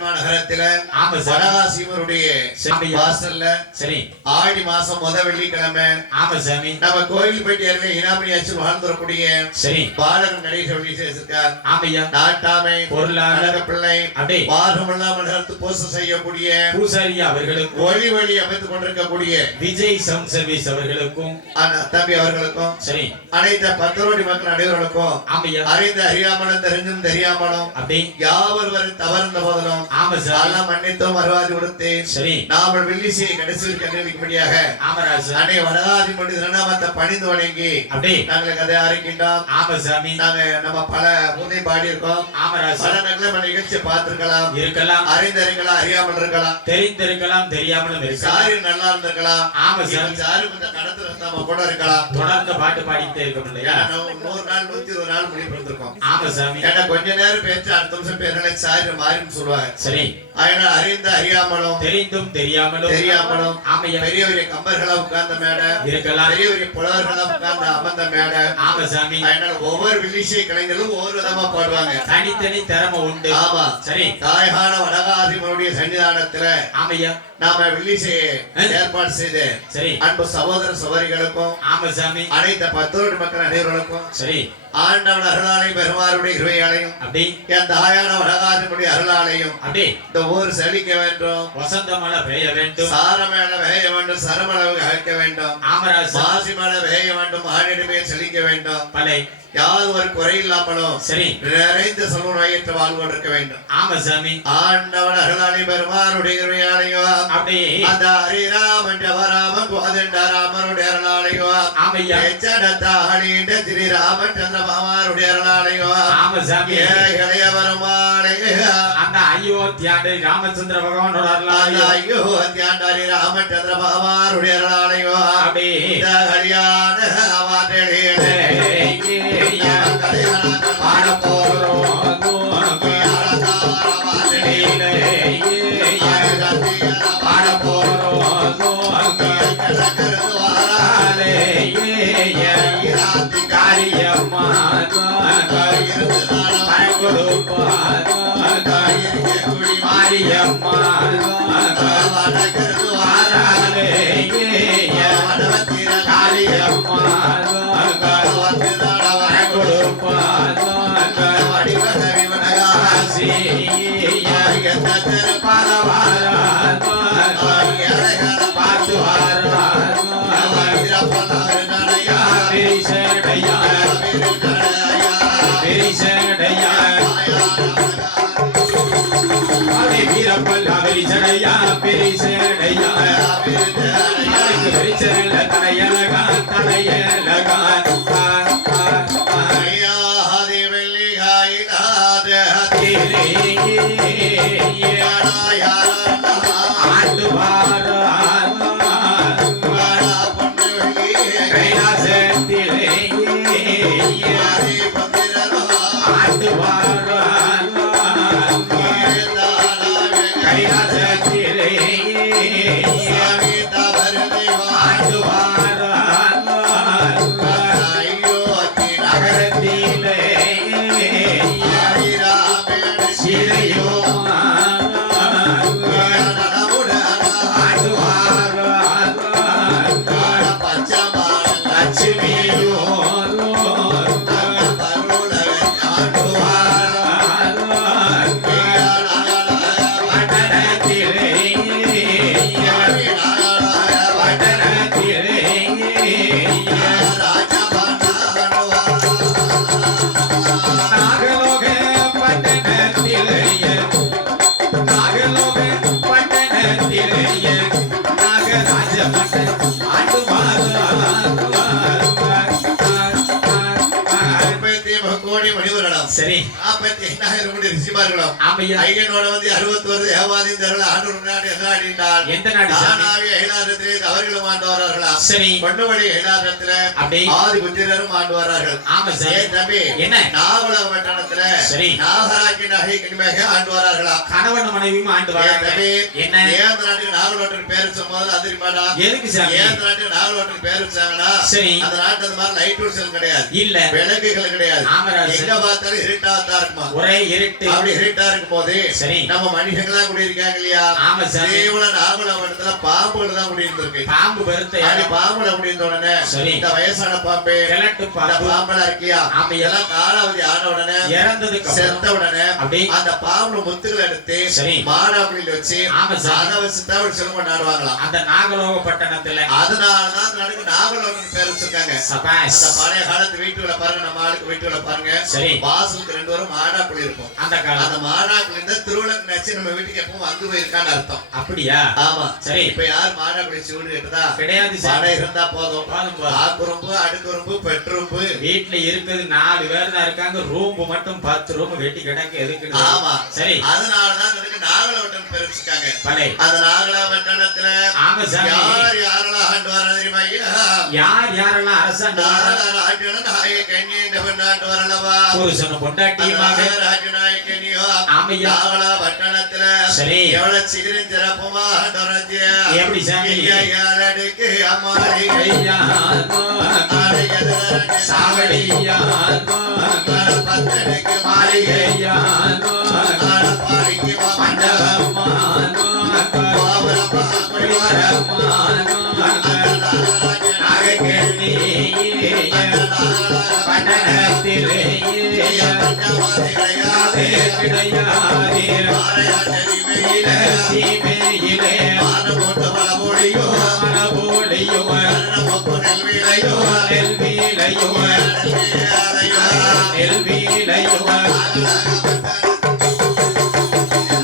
நகரத்துல வடகாசிவருடைய வாசல்ல சரி ஆடி மாசம் முத வெள்ளிக்கிழமை நம்ம கோயில்பட்டி அருகே இனாமணியாச்சு வாழ்ந்துடக்கூடிய சரி பாலகன் நடிகர் விசேஷிருக்கார் நாட்டாமை பொருளாதார பிள்ளை பாகமெல்லாம் நடத்து பூசை செய்யக்கூடிய பூசாரி அவர்களுக்கும் ஒளி வழி அமைத்துக் கொண்டிருக்கக்கூடிய விஜய் சவுண்ட் சர்வீஸ் அவர்களுக்கும் தம்பி அவர்களுக்கும் சரி அனைத்து 10 கோடி மக்கள் அனைவர்களுக்கும் அறிந்த அறியாமலும் தெரிஞ்சும் தெரியாமலும் அப்படி யாவரும் தவறுந்த போதிலும் எல்லாம் மன்னித்தோம் மறுவாதி கொடுத்து சரி நாமல் வெள்ளிசையை கடைசி கண்டுபிடிக்கும்படியாக அன்னை வரதாதி கொண்டு திருநாமத்தை பணிந்து வணங்கி அப்படி நாங்கள் கதை ஆரம்பிக்கின்றோம் நாங்க நம்ம பல முதை பாடி இருக்கோம் பல நல்ல நிகழ்ச்சியை பார்த்திருக்கலாம் இருக்கலாம் அறிந்திருக்கலாம் அறியாமல் இருக்கலாம் தெரிந்திருக்கலாம் தெரியாமலும் இருக்கலாம் நல்லா இருந்திருக்கலாம் சாரு கொஞ்சம் கடத்துல நம்ம கூட இருக்கலாம் தொடர்ந்து பாட்டு பாடிட்டே இருக்கோம் இல்லையா 100 நாள் 120 நாள் முடிப்பெடுத்திருக்கோம் ஏன்னா கொஞ்ச நேரம் பேச்சு அடுத்த நிமிஷம் பேர்களை சாரு மாறின்னு சொல்லுவாங்க சரி அதனால அறிந்த அறியாமலும் தெரிந்தும் தெரியாமலும் பெரிய பெரிய கம்பர்களா உட்கார்ந்த மேடை இருக்கலாம் பெரிய பெரிய புலவர்களா உட்கார்ந்த அமர்ந்த மேடை அதனால ஒவ்வொரு வில்லிசை கலைஞர்களும் ஒவ்வொரு விதமா பாடுவாங்க தனித்தனி திறமை உண்டு ஆமா சரி தாயகான வடகாதிபனுடைய சன்னிதானத்துல ஆமையா நாம வில்லிசையை ஏற்பாடு செய்து சரி அன்பு சகோதர சகோதரிகளுக்கும் அனைத்து 10 கோடி மக்கள் அனைவர்களுக்கும் சரி ஆண்டவன் அருளாலையும் பெருமாறுடைய கிருபையாலையும் அப்படி என் தாயான வடகாதிபனுடைய அருளாலையும் அப்படி இந்த ஊர் செழிக்க வேண்டும் வசந்தமழை பெய்ய வேண்டும் சாரமேல பெய்ய வேண்டும் சரமளவு அழைக்க வேண்டும் மாசி மழை பெய்ய வேண்டும் மானிடமே செழிக்க வேண்டும் பலை யாவது ஒரு குறை இல்லாமலும் சரி நிறைந்த செல்வம் வயிற்று வாழ்வு இருக்க வேண்டும் ஆண்டவன் அருளாலையும் பெருமாறுடைய கிருபையாலையும் அப்படி அந்த ஹரிராமன் ஜவராமன் கோதண்டராமனுடைய அருளாலையும் எச்சடத்தாளின்ற ஸ்ரீராமன் சந்திரபாமாருடைய அருளாலையும் இளைய வருமானை அந்த அயோத்தியாண்டை ராமச்சந்திர பகவானோட அருளாலையும் அயோத்தியாண்டாரி ராமச்சந்திர பகவானுடைய அருளாலையும் அப்படி கல்யாண பாட போறோம் பாட போறோம் காரியம்மா மாரியம்மா காரியம்மா சரி 45000 கோடி ரிஷிமார்களும் ஐயனோட வந்து 61 தேவாதி தரல ஆண்டவர் நாடு என்னாடினால் எந்த நாடு தானாவே ஐலாரத்திலே அவர்களும் ஆண்டு வரார்களா சரி பொன்னுவடி ஐலாரத்திலே அப்படி ஆதி புத்திரரும் ஆண்டு வரார்கள் ஆமா சார் தம்பி என்ன நாவல வட்டாரத்திலே சரி நாகராஜி நகை கனிமாக ஆண்டு வரார்களா கணவன் மனைவியும் ஆண்டு வராங்க. என்ன ஏன் நாட்டுக்கு நாகலோட்டன் பேர் சொன்னது அது தெரியுமாடா? எதுக்கு சாமி? ஏன் நாட்டுக்கு நாகலோட்டன் பேர் வச்சாங்கன்னா சரி அந்த நாட்டு அந்த மாதிரி லைட் ஹவுஸ் கிடையாது, இல்ல விளக்குகள் கிடையாது. எங்க பார்த்தாலும் இருட்டா தான் இருக்குமா, ஒரே இருட்டு. அப்படி இருட்டா இருக்கும் போது சரி நம்ம மனுஷங்க தான் குடி இருக்காங்க இல்லையா? ஆமா சாமி. கேவல நாகலோகத்துல பாம்புகள் தான் குடி இருந்திருக்கு. பாம்பு பெருத்த அப்படி பாம்புல குடி இருந்த உடனே சரி இந்த வயசான பாம்பு கிழட்டு பாம்பு பாம்பெல்லாம் இருக்கியா ஆமா இதெல்லாம் காலாவதி ஆன உடனே இறந்ததுக்கு செத்த உடனே அப்படி அந்த பாம்புல முத்துக்கள் எடுத்து சரி மாடாக்குழியில வச்சு ஆமா சாதா வச்சு தான் ஒரு செலவு கொண்டாடுவாங்களாம் அந்த நாகலோக பட்டணத்துல. அதனாலதான் நடுக்கு நாகலோகம் பேர் வச்சிருக்காங்க. அந்த பழைய காலத்து வீட்டுல பாருங்க, நம்ம ஆளுக்கு வீட்டுல பாருங்க சரி வாசலுக்கு 2 வரும் மாடாக்குழி இருக்கும். அந்த மாடாக்குழி இருந்தா திருவிழாக்கு நினைச்சு நம்ம வீட்டுக்கு எப்பவும் வந்து போயிருக்கான்னு அர்த்தம். அப்படியா? ஆமா சரி. இப்ப யார் மாடாக்குழி சூடு கேட்டதா கிடையாது. படம் இருந்தா போதும். ஆக்குறும்பு அடுக்குறும்பு பெட்ரூம்பு வீட்டுல இருக்குது 4 பேர் தான் இருக்காங்க. ரூம் மட்டும் 10 ரூம் வெட்டி கிடக்கு எதுக்கு? ஆமா சரி. அதனாலதான் நாகலோட்டம் பேர் வச்சிருக்காங்க. அந்த நாகலோகட்டணத்துல ஆமா சாமி யார் யாரெல்லாம் ஆண்டு வர தெரியுமா? யார் யாரெல்லாம் அரசாண்டு புருஷன் பொண்டாட்டியுமாக பட்டணத்துல சரி எவ்வளவு சீரும் சிறப்புமா எப்படி சாமி சாவடியா பத்தனுக்கு மாளிகையா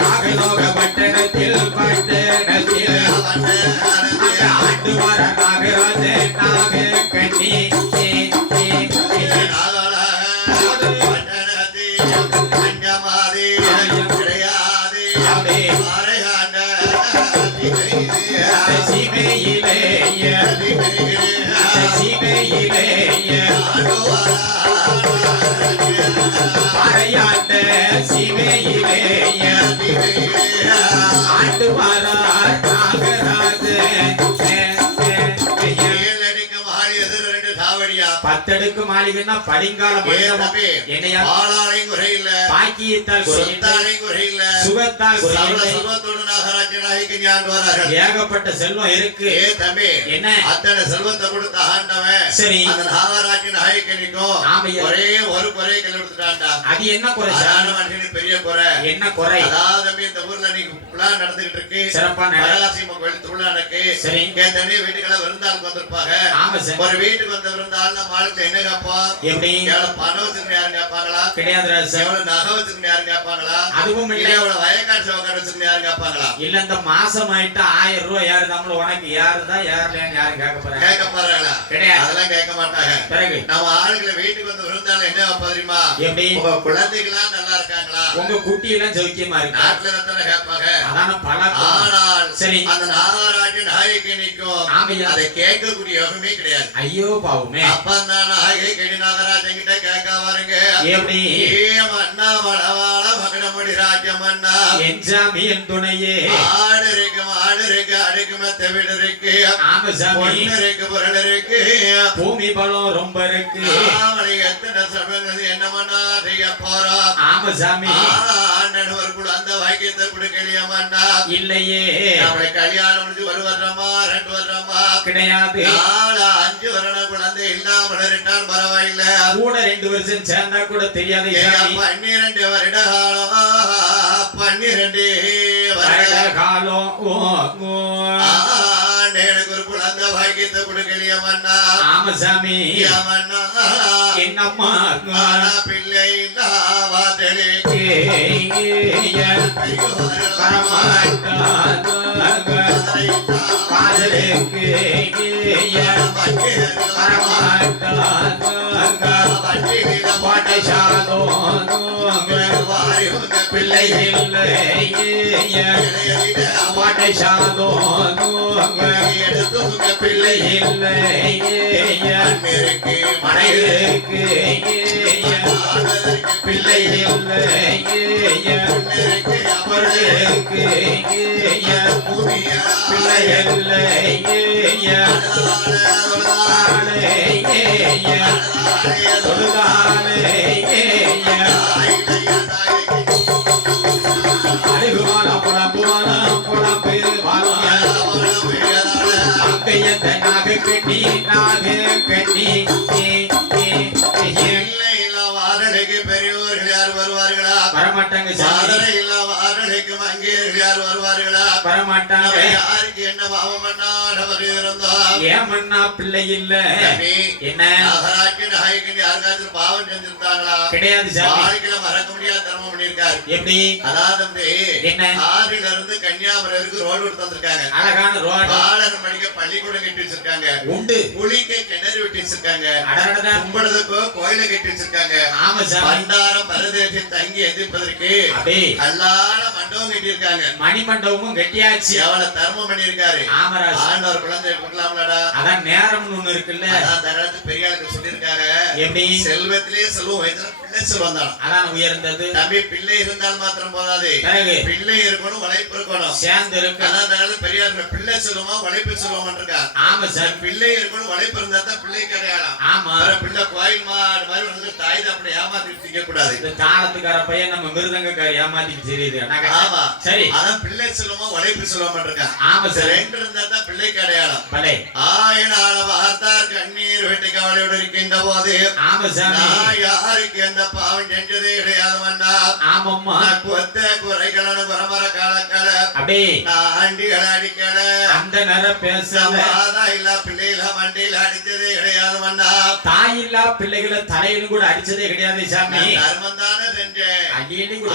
நாகலோகப்பட்டணத்தில் பட்டணத்தில் ஆண்டு வர நாகராஜ நாக கண்ணி ஆண்டு வாரார் நாகராஜ 10 அடுக்கு மாளிகைன்னா பளிங்கால மண்டபம். என்னையா ஆளாளையும் குறையில்ல, பாக்கியத்தால் குறையில்ல, சுகத்தால் குறையில்ல, செல்வத்தோடு நாகராஜனாய்க்கு ஞான் வரார்கள். ஏகப்பட்ட செல்வம் இருக்கு. ஏ தம்பி என்ன அத்தனை செல்வத்தை கொடுத்த ஆண்டவன் சரி அந்த நாகராஜன் நாய்க்கு நிக்கும் ஒரே ஒரு குறை கண்டுபிடிச்சிட்டான்டா. அது என்ன குறை? சாதாரண மனுஷனுக்கு பெரிய குறை. என்ன குறை? அதாவது தம்பி இந்த ஊர்ல நீங்க பிளான் நடந்துகிட்டு இருக்கு, சிறப்பா நரகாசியம்மன் கோயில் திருவிழா நடக்கு. சரி தம்பி வீட்டுக்குள்ள விருந்தாளுக்கு வந்திருப்பாங்க. ஆமா சார். ஒரு வீட்டுக்கு வந்த விருந்தாள் நம்ம ஆளுக்கு என்ன கேப்பா? எப்படி எவ்வளவு பணம் வச்சுக்கணும் யாரும் கேட்பாங்களா? கிடையாது. எவ்வளவு நகை வச்சுக்கணும் யாரும் கேட்பாங்களா? அதுவும் இல்ல. எவ்வளவு வயக்காடு சோக்காடு வச்சுக்கணும் யாரும் கேட்பாங்களா? இல்ல இந்த மாசம் ஆயிட்டா 1000 ரூபாய் யாரு நம்மள உனக்கு யாருதான் யாருலன்னு யாரும் கேட்க போறாங்களா? கிடையாது. அதெல்லாம் கேட்க மாட்டாங்க. பிறகு நம்ம ஆளுகளை வீட்டுக்கு வந்து விருந்தாள் என்ன வைப்பா தெரியுமா? எப்படி உங்க குழந்தைகளாம் நல்லா இருக்காங்களா? உங்க குட்டி எல்லாம் சௌக்கியமா இருக்கு நாட்டுல இருந்தா கேட்பாங்க. அதான பழக்கம். ஆனால் சரி அந்த நாகராஜன் நாயகி நிற்கும் அதை கேட்கக்கூடிய யோகமே கிடையாது. ஐயோ பாவமே. அப்பந்தான் நாயகி கெடி நாகராஜன் கிட்ட கேட்க வாருங்க. எப்படி அண்ணா வளவாள மகனமடி ராஜ்யம் அண்ணா என் சாமி என் துணையே ஆடு இருக்கு அடுக்கு மெத்த வீடு இருக்கு. ஆமா சாமி. பொண்ணு இருக்கு பொருள் இருக்கு பூமி பலம் ரொம்ப இருக்கு. அவளை எத்தனை சமயம் என்ன பண்ணா செய்ய போறோம்? ஆமா சாமி. அண்ணன் ஒரு கூட அந்த வாக்கியத்தை கொடுக்கலையா மண்ணா? இல்லையே. அவளை கல்யாணம் முடிஞ்சு 1 வருஷமா 2 வருஷமா கிடையாது. 4-5 வருடம் குழந்தை இல்லாமல் இருந்தால் பரவாயில்ல. கூட 2 வருஷம் சேர்ந்தா கூட தெரியாது. 12 வருட காலம் 12 வருட காலம் எனக்கு ஒரு குழந்தை வாக்கியத்தை கொடுக்கலையா மண்ணா? ஆமா சாமி. என்னம்மா பிள்ளை வாதலுக்கு பிள்ளை பாட்டை சாதோ பிள்ளை மனைவிற்கு பிள்ளை பொருளுக்கு பிள்ளைகள் கட்டி பெரியவர்கள் யார் வருவார்களா? வரமாட்டாங்க. அங்கேயர்கள் யார் வருவார்களா? வரமாட்டாங்க. யாருக்கு என்ன பாவம் பண்ணாடவர் இருந்தோம் ஏமண்ணா பிள்ளை இல்ல என்ன யாருக்காச்சும் பாவம் செஞ்சிருந்தாங்களா? கிடையாது. வாழ்க்கையில மறக்க முடியாத தர்மம் பண்ணிருக்காரு. எப்படி? அதாவது என்ன ஆறில இருந்து கன்னியாகுமரி வரைக்கும் ரோடு எடுத்து வந்திருக்காங்க. அழகான ரோடு. பாலன் படிக்க பள்ளிக்கூடம் கட்டி வச்சிருக்காங்க. உண்டு. குளிக்க கிணறு வெட்டி வச்சிருக்காங்க. கும்பிடுறதுக்கோ கோயில கட்டி வச்சிருக்காங்க. ஆமா சார். பண்டாரம் பரதேசி தங்கி எதிர்ப்பதற்கு கல்லான மண்டபம் கட்டி இருக்காங்க. மணி மண்டபமும் கட்டியாச்சு. எவ்வளவு தர்மம் பண்ணிருக்காரு. ஆமராஜ். ஆண்டவர் குழந்தை கொடுக்கலாம்லடா. அதான் நேரம்னு ஒண்ணு இருக்குல்ல. அதான் தரத்து பெரிய ஆளுக்கு சொல்லிருக்காங்க. எப்படி? செல்வத்திலே செல்வம் வயதுல பிள்ளை செல்வம் தான். அதான் உயர்ந்தது. தம்பி பிள்ளை இருந்தால் மாத்திரம் போதாது. பிள்ளை இருக்கணும், உழைப்பு இருக்கணும். சேர்ந்து இருக்கு. அதான் தரத்து பெரிய ஆளுக்கு பிள்ளை செல்வமா உழைப்பு செல்வம் இருக்கா. ஆமா சார். பிள்ளை இருக்கணும், உழைப்பு இருந்தா தான் பிள்ளை கிடையாலாம். ஆமா. பிள்ளை கோயில் மாடு மாதிரி வந்து தாய் தான் அப்படி ஏமாத்தி திக்க கூடாது. இந்த தாளத்துக்கார பையன் நம்ம மிருதங்க ஏமாத்தி தெரியுது. ஆமா சரி. அதான் பிள்ளை செல்வமா உழைப்பு செல்வம் இருக்கா. ஆமா சார். ரெண்டு இருந்தா தான் பிள்ளை கிடையாலாம். பலே ஆயினால வார்த்தார் கண்ணீர் வெட்டி கவலையோடு இருக்கின்ற போது ஆமா சார். நான் யாருக்கு எந்த பாவம் செஞ்சதே கிடையாது மன்னா. ஆமாம்மா. கொத்த குறைகள குரமர காலக்கால அப்படி நான் ஆண்டிகளை அடிக்கல. அந்த நேரம் பேச இல்ல பிள்ளைகள மண்டியில அடிச்சதே கிடையாது மன்னா. தாய் இல்லா பிள்ளைகளை தலையிலும் கூட அடிச்சதே கிடையாது சாமி. தர்மம் தானே செஞ்சேன். அங்கேயும் கூட